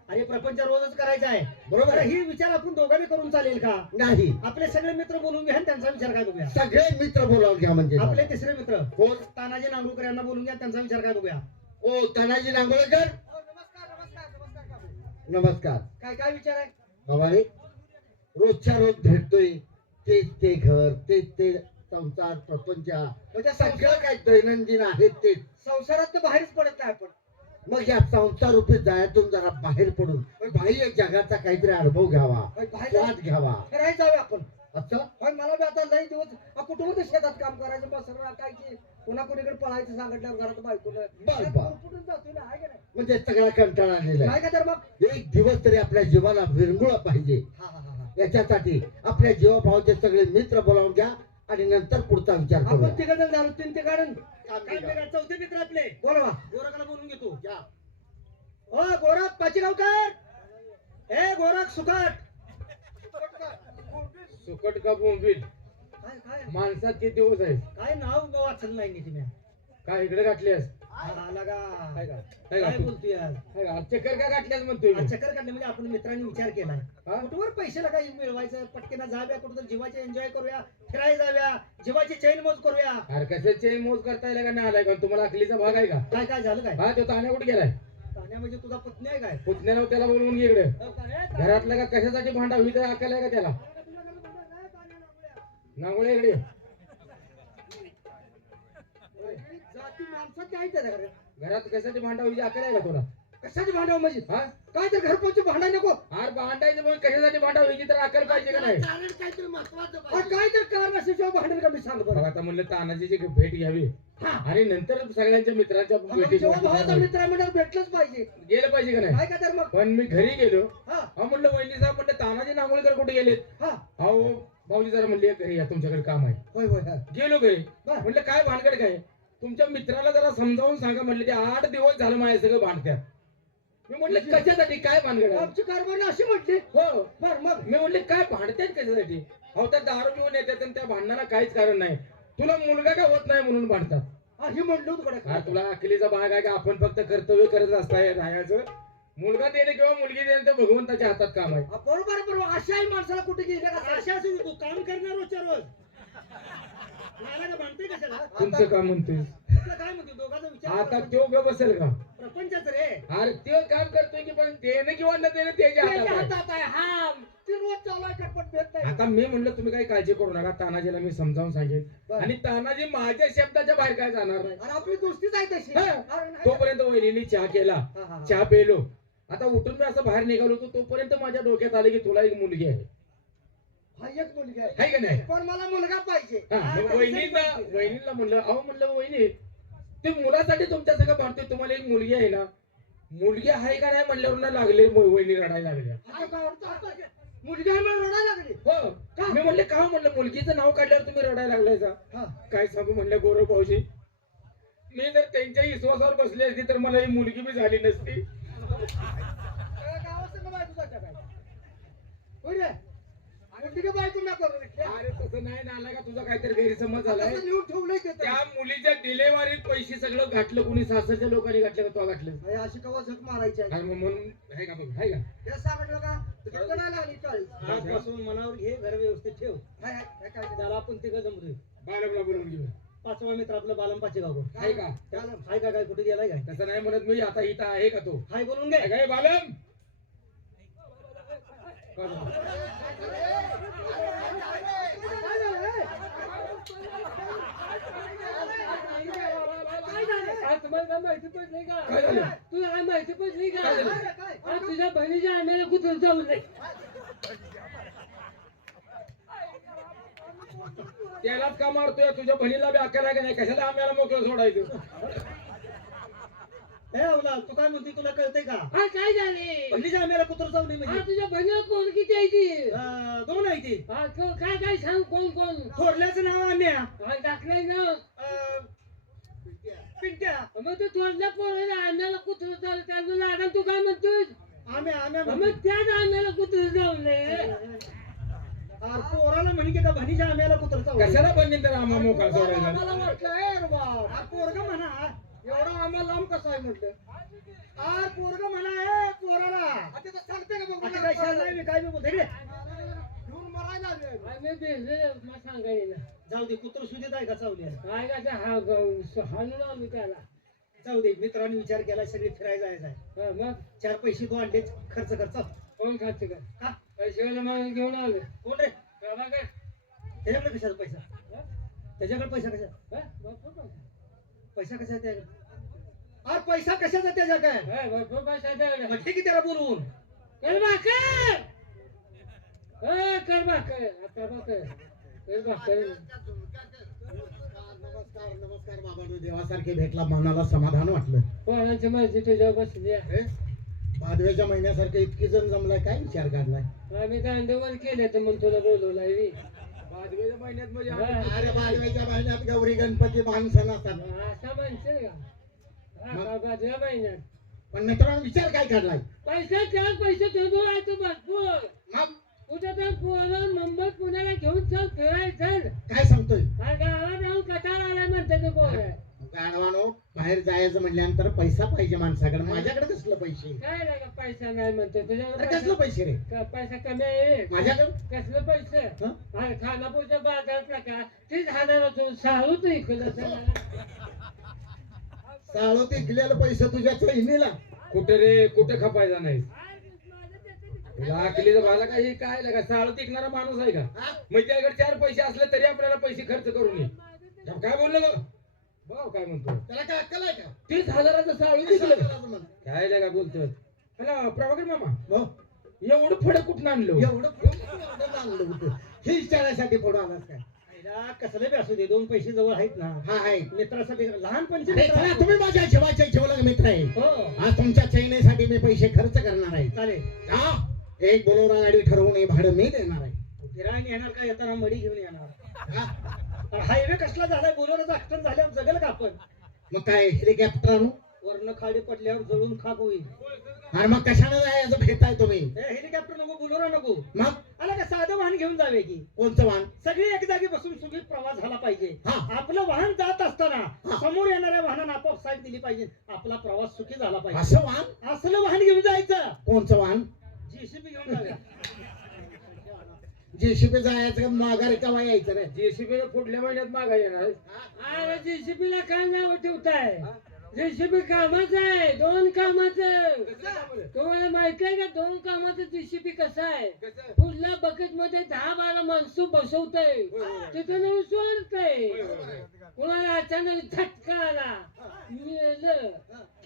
अरे प्रपंच रोजच करायचा आहे. बरोबर अरे आहे? ही विचार आपण दोघांनी करून चालेल का? नाही, आपले सगळे मित्र बोलून घ्या आणि त्यांचा विचार काय बघूया. सगळे मित्र बोलावून घ्या म्हणजे आपले तिसरे मित्र कोण? तानाजी नांगुळकर यांना बोलून घ्या, त्यांचा विचार काय बघूया. ओ तानाजी नांगोळकर, नमस्कार नमस्कार नमस्कार काकू. नमस्कार. काय काय विचार आहे? बाबा रे, रोजच्या रोज भेटतोय तेच ते घर, तेच ते संसार, प्रपंच, म्हणजे सगळं काय दैनंदिन आहे तेच. संसारात तर बाहेरच पडत नाही आपण. मग या संसार रूपी जाळ्यातून जरा बाहेर पडून बाह्य जगाचा काहीतरी अनुभव घ्यावा, बाहेर स्वाद घ्यावा. फिरायला जाऊया आपण. असं होय, मला बी आता लई दिवस कुठून शेतात काम करायचं, बसर टाकायची, पुन्हा कोणीकडे पळायचं सांगितल्यावर घरात बायको बर, बर. कुठून जातोय ना, आहे का नाही? म्हणजे सगळा कंटाळा आलेला काय का तर मग. आहे. एक दिवस तरी आपल्या जीवाला विरंगुळा पाहिजे. हा हा हा हा. याच्यासाठी आपल्या जीवाभावाचे सगळे मित्र बोलावून घ्या आणि नंतर पुढचा विचार आपण करूया. तिघ जण झालो, तीन तिघाडन. काय चौथे मित्र आपले बोलवा. गोरखला बोलून घेतो. या. ओ गोरख पाचीगावकर. ए गोरख सुकाट. सुकट का बोंबील काय काय माणसात किती दिवस आहे? काय नाव वाचलं नाही नी तुम्ही. काय इकडे गाठल्यास? हा लगा. काय का? काय बोलतोय यार? काय का? चक्कर का गाठल्यास म्हणतोय मी? चक्कर काढले म्हणजे आपण मित्रांनी विचार केलाय. हा? कुठवर पैशाला काही मिळवायचं, पटकेना जाव्या, कुठं जीवाचे एन्जॉय करूया, फिरायला जाव्या, जीवाची चैन मोज करूया. अरे कशाचे मोज करता येईल का नाही आलाय का? तुम्हाला अकलीचा भाग आहे का? काय काय झालं काय? हा, तो ताण्या कुठे गेलाय? तान्या म्हणजे तुझा पुतण्या आहे काय? पुतण्याला त्याला बोलवून घे इकडे. हो का रे? घरातलं का कशासाठी भांडा होई तर अकल आहे का त्याला? नांगोळ्या इकडे. जाती माणसाची आहे त्या घरात. घरात कशासाठी भांडा होई अकल आहे का तुला? कशाची भांडावं म्हणजे? हा? काय तर घरपोच भांडाय नको. अरे भांडायचं म्हणून कशासाठी भांडा होई तर अकल पाहिजे का नाही? कारण काहीतरी महत्वाचं अरे पाहिजे. काय तर कारण असेल भांडेल का मी सांग बघ बरं. आता म्हणलं तानाजीची भेट घ्यावी हा. आणि नंतर सगळ्यांच्या मित्राच्या भेटी जेव्हा भावाचा मित्र आहे म्हणजे भेटलंच पाहिजे. गेलं पाहिजे का नाही? काय का तर मग. पण मी घरी गेलो. हा हा म्हणलं वहिनी साहेब म्हणलं तानाजी नांगोळकर कुठे गेलेत? हा. अहो भाऊजी जरा म्हणले घरी या, तुमच्याकडे काम आहे. होय होय हा. गेलो घरी. बर. म्हणलं काय भानगड काय? तुमच्या मित्राला जरा समजावून सांगा म्हणलं, ते 8 दिवस झालं माझ्या सगळं भांडत्यात. मी म्हणलं कशासाठी, काय भानगड आहे? आमची कारभार अशी म्हटली. हो. बर मग. मी म्हणले काय भांडत्यात कशासाठी? अहो त्या दारू पिऊन येतात आणि त्या भांडणाला काहीच कारण नाही. तुला मुलगा का होत नाही म्हणून भांडतात. हा ही म्हणलो होतो हा, कडे. तुला अकलीचा भाग आहे का? आपण फक्त कर्तव्य करत असताय राहायचं. मुलगा देणे किंवा मुलगी देणे ते भगवंताच्या हातात काम आहे. बरोबर बरोबर. अशाही माणसाला कुठे गेले का? अशा असून तू काम करणार रोजच्या रोज. मला का भांडतोय कशाला? तुमचं काम म्हणतोय. तुला काय म्हणतो दोघांचा विचार आता कर. तो ग बसेल का? प्रपंचाचं रे. अरे ते काम करतोय की, पण देणं किंवा न देणं त्याच्या त्याच्या हातात आहे. हातात आहे. हा ती रोज चालू आहे खटपट भेट नाही. आता मी म्हणलं तुम्ही काही काळजी करू नका, तानाजीला मी समजावून सांगेन. बरं. आणि तानाजी माझ्या शब्दाच्या बाहेर काय जाणार नाही. आणि आपली दोस्तीच आहे तशी. हा. अरे नाही. तोपर्यंत वहिनीने चहा केला, हा, हा, हा. चहा पेलो. आता उठून मी असं बाहेर निघालो होतो, तोपर्यंत माझ्या डोक्यात आले की तुला एक मुलगी आहे. हा एक मुलगी आहे. आहे का नाही? पण मला मुलगा पाहिजे. हा, हा, मग त्याच्यासाठी वहिनीला पाहिजे. वहिनीला म्हणलं, अहो म्हणलं वहिनी ते मुलासाठी तुमच्या सगळं भांडतोय, तुम्हाला एक मुलगी आहे ना? मुलगी आहे का नाही म्हणल्यावर ना लागले वहिनी रडायला लागल्या. आता काय वाटतं? आता काय? मुलगी आहे म्हणून रडायला लागली. हो का? मी म्हणले का? म्हणलं मुलगीचं नाव काढल्यावर तुम्ही रडायला लागलाय का? हा. काय सांगू म्हणलं गौरव भाऊजी, मी जर त्यांच्या विश्वासावर बसली असती तर मला ही मुलगी बी झाली नसती. गावाचं बाय तुझ्या काय? होय रे. मुलगी का बाय तुम्ही करू रे? अरे तसं नाही ना, आला का तुझा काहीतरी गैरसमज झालाय. तसं लिहून ठेवलंय ते तर. त्या मुलीच्या डिलेवरीत पैसे सगळं घातलं, कोणी सासरच्या लोकांनी घातलं का? तो घातलं. अरे अशी कवा झक मारायची आहे. आणि मग म्हणून आहे का बघ, आहे का? हे सांगितलं का? तुझ्या कडायला लागली चाळीस. आजपासून मनावर घे, घर व्यवस्थित ठेव. हाय, हाय, हाय, काय त्याला आपण तिघं जमतोय. बालमला बोलवून घेऊ. 5वा मित्र आपलं बालम पाचेगावकर. आहे का? त्याला हाय का काय कुठे गेलाय काय? तसं नाही म्हणत मी, आता इथं आहे का तो? हाय बोलून घे. आहे काय बालम? तुम्हाला काय माहिती पडली का? काय झालं? तुला काय माहिती पडली का? काय झालं? अरे तुझ्या बहिणीच्या आम्हाला कुठं जाऊ नये. त्यालाच का मारतोय? तुझ्या बहिणीला बी अक्कल आहे का नाही? कशाला आम्हाला मोकळं सोडायचं? हे अवला तू काय म्हणते तुला कळतंय का हा काय झाले बहिणीच्या आम्हाला कुत्र चावली हा म्हणजे तुझ्या बहिणीला कोण किती आहे ती दोन आहे ती हा काय काय सांग कोण कोण थोरल्याचं नाव अन्या हा टाकलंय ना पिंट्या मग तू थोडल्या पोराला आम्हाला कुत्र चालू त्याला लागा तू काय म्हणतोस आम्ही मग त्याच आम्हाला कुत्र चावलंय पोराला म्हणे की का बहिणीच्या आम्हाला कुत्र चावली कशाला बनली तर आम्हा मोकळा सोडायला आम्हाला वाटलं पोरग म्हणा एवढा आम्हाला लांब कसं आहे म्हटलं पोरग म्हणा पोराला सांगते का बघ काय नाही काय मी बोलते आम्ही भेटले मग सांगायला जाऊ दे कुत्र सुद्धा आहे का चावली काय का हाणून आम्ही त्याला जाऊ दे मित्रांनी विचार केला सगळे फिरायला जायचं आहे हा मग 4 पैसे तू आणले खर्च करचा कोण खाते का हा पैसे मागून घेऊन आले कोण रे प्रभाकर त्याच्याकडे कशाचा पैसा त्याच्याकडे पैसा कशा हा भरपूर पैसा कशा त्याच्याकडे अरे पैसा कशाचा त्याच्या काय हा भरपूर पैसा द्यायला म्हटले की त्याला बोलवून करभाकर करभाकर प्रभाकर करभाकर नमस्कार नमस्कार बाबा देवासारखे भेटला मनाला समाधान वाटलं कोणाची मर्जी तुझ्या बसली आहे भादव्याच्या महिन्यासारखं इतकी जण जमलाय काय विचार काढलाय आम्ही दांडवर केले तर मग तुला बोलवलाय भादव्याच्या महिन्यात म्हणजे अरे भादव्याच्या महिन्यात गौरी गणपती माणसं नसतात असा म्हणशील का हा बाजूला महिन्यात पण मित्रांनो विचार काय काढलाय पैसा चार पैसे तुझं आहे तू भरपूर मग कुठं तर पोरं मुंबई पुण्याला घेऊन चल फिरायचं काय सांगतोय हा गावात जाऊन कटार आला म्हणते ते पोर गाडवानो बाहेर जायचं म्हटल्यानंतर पैसा पाहिजे माणसाकडे माझ्याकडे कसलं पैसे काय लागा पैसा नाही म्हणते अरे कसलं तुझ्याकडे पैसे रे पैसा कमी आहे माझ्याकडे कसलं पैसे हं? अरे खानापूरच्या बाजारातला का 30,000 साळू तू इकडं साळो ते गेलेलं पैसे तुझ्या चैनीला कुठे रे कुठे खपायचा नाही लाकलीचं भाला काही काय लगा साळू टिकणारा माणूस आहे का मग त्याकडे 4 पैसे असले तरी आपल्याला पैसे खर्च करू नये काय बोललो बघ भाऊ काय म्हणतो त्याला काय अक्कल आहे का 30,000चं साळू टिकलं साळाचं म्हण. काय लगा बोलतोय हॅलो प्रभाकर मामा हो, एवढं फड कुठं आणलो एवढं चांगलं होतं हे विचारायसाठी पुढं आलास काय कसले बी असू दे 2 पैसे जवळ आहेत ना हा आहे मित्रासाठी लहानपणचे अरे मित्र चला, आहेत. तुम्ही माझ्या जीवाच्या जीवलग मित्र आहे हो आज तुमच्या चैनीसाठी मी पैसे खर्च करणार आहे चालेल हा, एक बोलोरा गाडी ठरवून हे भाडं मी देणार आहे फिरायला येणार का येताना मडी घेऊन येणार हा, हायवे कसला झालाय बोलवलं ऍक्सिडेंट झाल्यावर जगेल का आपण मग काय हेलिकॉप्टर आणू वर्ण खाली पडल्यावर जळून खाक होईल आणि मग कशाने जायचं भेटताय तुम्ही हेलिकॉप्टर नको बोलवलं नको मग आला का साधं वाहन घेऊन जावे की कोणतं वाहन सगळी एक जागी बसून सुखी प्रवास झाला पाहिजे हा. आपलं वाहन जात असताना हा. समोर येणाऱ्या वाहनानं आपोआप साईड दिली पाहिजे आपला प्रवास सुखी झाला पाहिजे असं वाहन असलं वाहन घेऊन जायचं कोणचं वाहन जेसीबी घेऊन जाऊया जेसीबी जायचं माघारी केव्हा यायचं रे जेसीबी पुढल्या महिन्यात मागा येणार अरे जेसीबीला काय नाव ठेवताय जेसीबी कामाचं आहे 2 कामाचं तुम्हाला माहिती आहे का 2 कामाचं जेसीबी कसं आहे पुढल्या बकेट मध्ये 10-12 माणसं बसवतय तिथं नेऊन सोडतय कुणाला अचानक झटका आला मेलं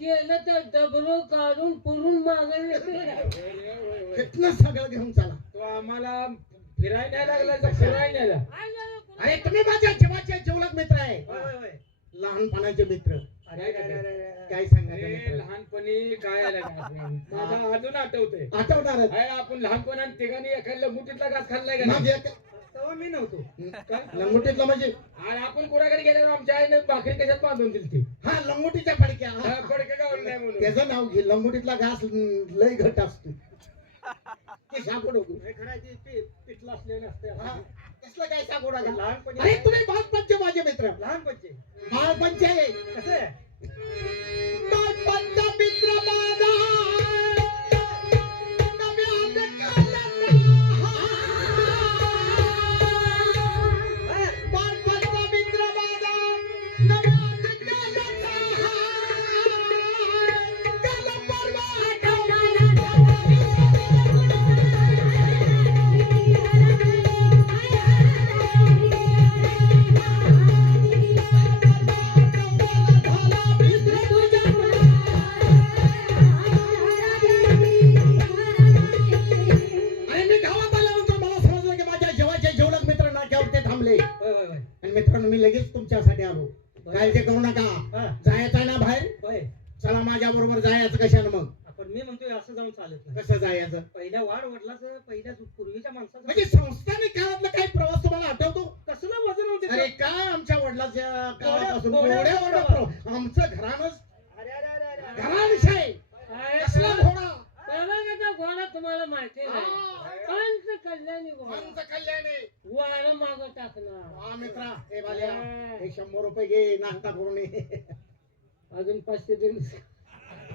केलं तर डबरो काढून पुरून मागे इथनं सगळं घेऊन चला तो आम्हाला फिरायला लागला का फिरायला अरे तुम्ही माझ्या जीवाचे जीवलग मित्र आहे होय. लहानपणाचे मित्र अरे, काय सांगायचं अरे, मित्र लहानपणी काय आलं का आपण? मला अजून आठवतंय आठवणारच अरे, आपण लहानपणात तिघांनी एखाद्या मुठीतला घास खाल्लाय का मग नाही? तेव्हा मी नव्हतो लंगोटीतला म्हणजे अरे आपण कोणाकडे गेल्यावर आमच्या आईने भाकरी कशात बांधून दिली ती हा लंगोटीच्या फडक्या फडके गावलं नाही म्हणून त्याचं नाव घे लंगोटीतला घास लय घट असतो ते सापड खरं आहे ते पिठलं असलेलं असते कसलं काय सापडा लहानपणी अरे तुम्ही बालपणचे माझे मित्र लहानपणचे बालपणचे आहे कसं आहे बालपणचा मित्र माझा बालपणचा मित्र माझा त्याला परवा झाला मित्र तुझ्या माझ्या बरोबर जायचं कशानं मग आपण मी म्हणतोय असं जाऊन चालत नाही. कसं जायचं पहिल्या वाढ वडिलाचं पहिल्या पूर्वीच्या माणसाचं म्हणजे संस्थानिक काळातला काही प्रवास तुम्हाला आठवतो कसलं वजन होते अरे काय आमच्या वडिलाच्या काळापासून घोड्या- घोड्यावर प्रवास. आमचं घरानच अरे अरे अरे अरे अरे. घराविषयी कसला घोडा परवाचा घोडा तुम्हाला माहिती नाही पंच कल्याणी घोडा पंच कल्याणी वाळं मागं टाकणार हा मित्रा हे बाल्या हे 100 रुपये घे नाश्ता करून ये. अजून 500 देऊन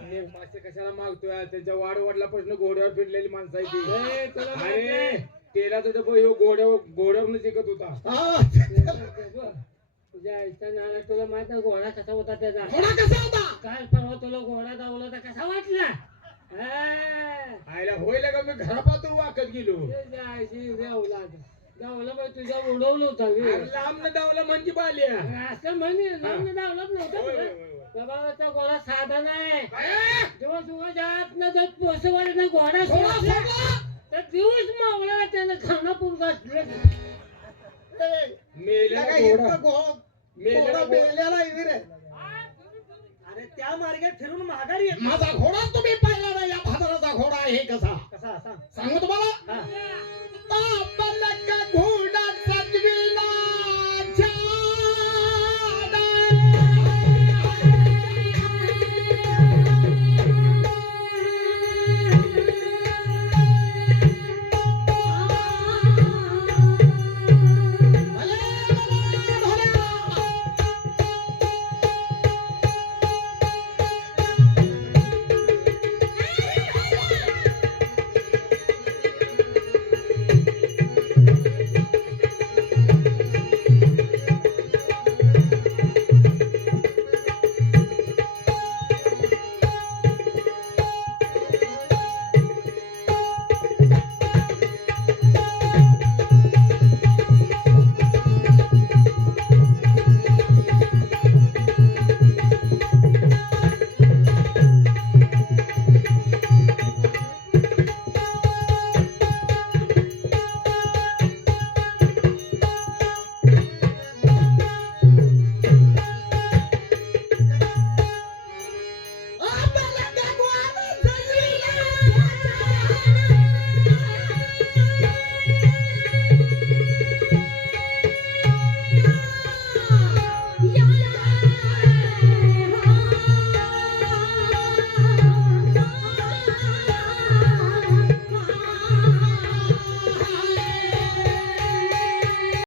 हे 500 कशाला मागतोय त्याच्या वाढ वडिलापासून घोड्यावर फिरलेली माणसं आहे ती. ए, तुला माहिती अरे आहे? तेलाचा डबा ह्यो घोड्यावरनं शिकत होता. हा, तुझ्या आईचा नाना तुला माहित आहे घोडा कसा होता त्याचा घोडा कसा होता काल परवा तुला घोडा दावला होता कसा वाटला हा. आयला होईल का मी घरापासून वाकत गेलो. तुझ्या आईची औलाद दावला बाई तुझ्या उडवलं होता अरे लांब न डावला म्हणजे बाल्या. असं म्हणे लांब दावलाच होय, होय, नव्हता होय. बाबाचा घोडा साधा नाही काय? दिवस उगाच न जर पोसवाडीनं घोडा घोडा सोडला सोडला. तर दिवस मावळाला त्यानं खाणं पुरून घातलं मेलेला लगा घोडा. इथं घोडा मेलेला घोडा. मेलेला आहे रे. अरे त्या मार्गात फिरून माघारी येत माझा घोडा तुम्ही पाहिला ना या भादराचा घोडा आहे कसा कसा सांग सांगू तुम्हाला हा.